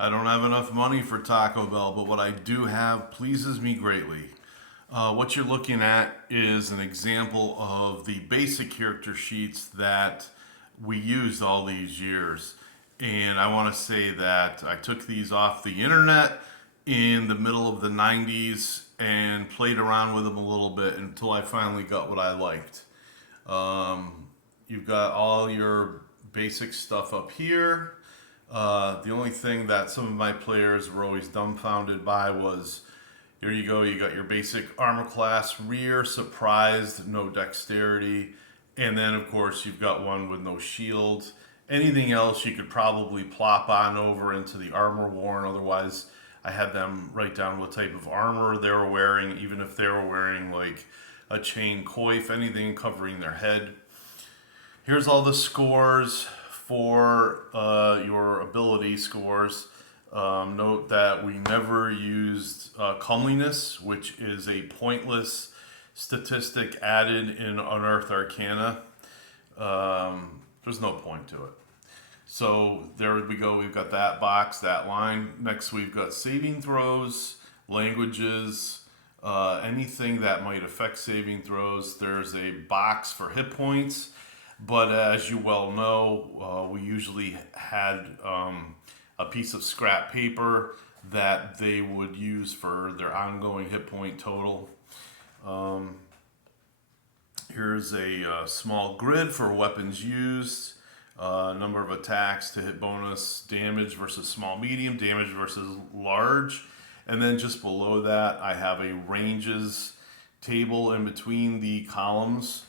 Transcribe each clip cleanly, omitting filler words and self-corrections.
I don't have enough money for Taco Bell, but what I do have pleases me greatly. What you're looking at is an example of the basic character sheets that we used all these years. And I want to say that I took these off the internet in the middle of the 90s and played around with them a little bit until I finally got what I liked. You've got all your basic stuff up here. The only thing that some of my players were always dumbfounded by was here you go, you got your basic armor class, rear, surprised, no dexterity, and then of course you've got one with no shield. Anything else you could probably plop on over into the armor worn, otherwise I had them write down what type of armor they were wearing, even if they were wearing like a chain coif, anything covering their head. Here's all the scores for your ability scores. Note that we never used comeliness, which is a pointless statistic added in Unearthed Arcana. There's no point to it. So there we go. We've got that box, that line. Next, we've got saving throws, languages, anything that might affect saving throws. There's a box for hit points. But as you well know, we usually had a piece of scrap paper that they would use for their ongoing hit point total. Here's a small grid for weapons used, number of attacks to hit bonus, damage versus small medium, damage versus large. And then just below that, I have a ranges table in between the columns.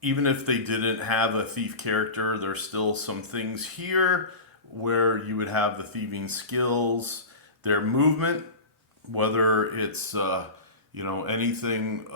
Even if they didn't have a thief character, there's still some things here where you would have the thieving skills, their movement, whether it's anything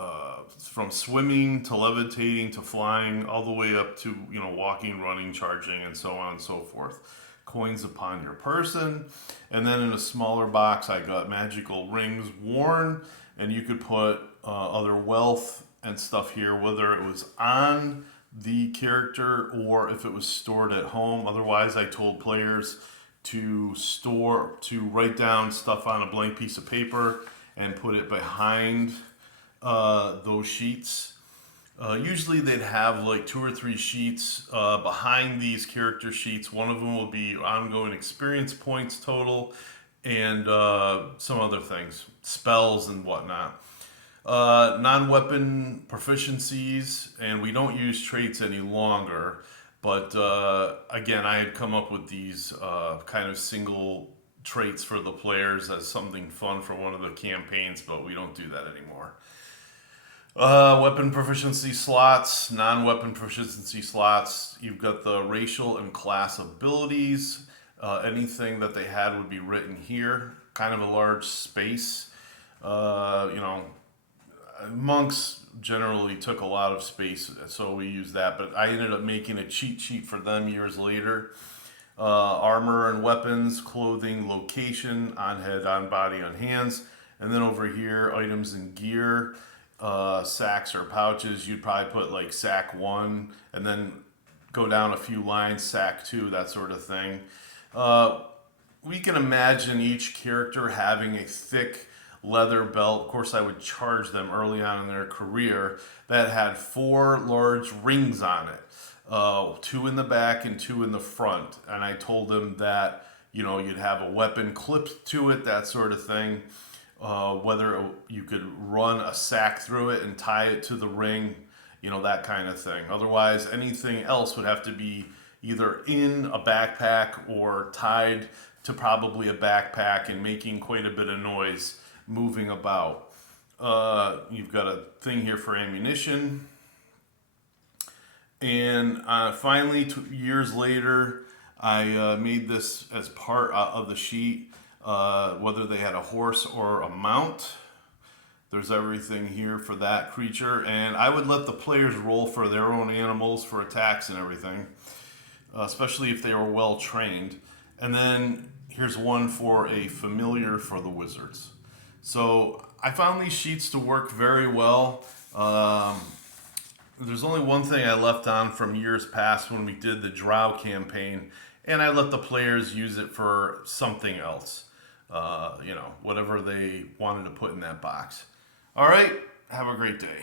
from swimming to levitating to flying, all the way up to walking, running, charging, and so on and so forth. Coins upon your person, and then in a smaller box, I got magical rings worn, and you could put other wealth and stuff here, whether it was on the character or if it was stored at home. Otherwise, I told players to write down stuff on a blank piece of paper and put it behind those sheets. Usually they'd have like 2 or 3 sheets behind these character sheets. One of them will be ongoing experience points total and some other things, spells and whatnot. Non-weapon proficiencies, and we don't use traits any longer. But again, I had come up with these kind of single traits for the players as something fun for one of the campaigns, but we don't do that anymore. Weapon proficiency slots, non-weapon proficiency slots. You've got the racial and class abilities. Anything that they had would be written here. Kind of a large space. Monks generally took a lot of space, so we used that. But I ended up making a cheat sheet for them years later. Armor and weapons, clothing, location, on head, on body, on hands. And then over here, items and gear, sacks or pouches. You'd probably put like sack 1 and then go down a few lines, sack 2, that sort of thing. We can imagine each character having a thick leather belt. Of course, I would charge them early on in their career that had 4 large rings on it, 2 in the back and 2 in the front. And I told them that you'd have a weapon clipped to it, that sort of thing. Whether you could run a sack through it and tie it to the ring, that kind of thing. Otherwise, anything else would have to be either in a backpack or tied to probably a backpack and making quite a bit of noise moving about. You've got a thing here for ammunition. And finally, 2 years later, I made this as part of the sheet, whether they had a horse or a mount. There's everything here for that creature. And I would let the players roll for their own animals for attacks and everything, especially if they were well trained. And then here's one for a familiar for the wizards. So I found these sheets to work very well. There's only one thing I left on from years past when we did the Drow campaign, and I let the players use it for something else. Whatever they wanted to put in that box. All right, have a great day.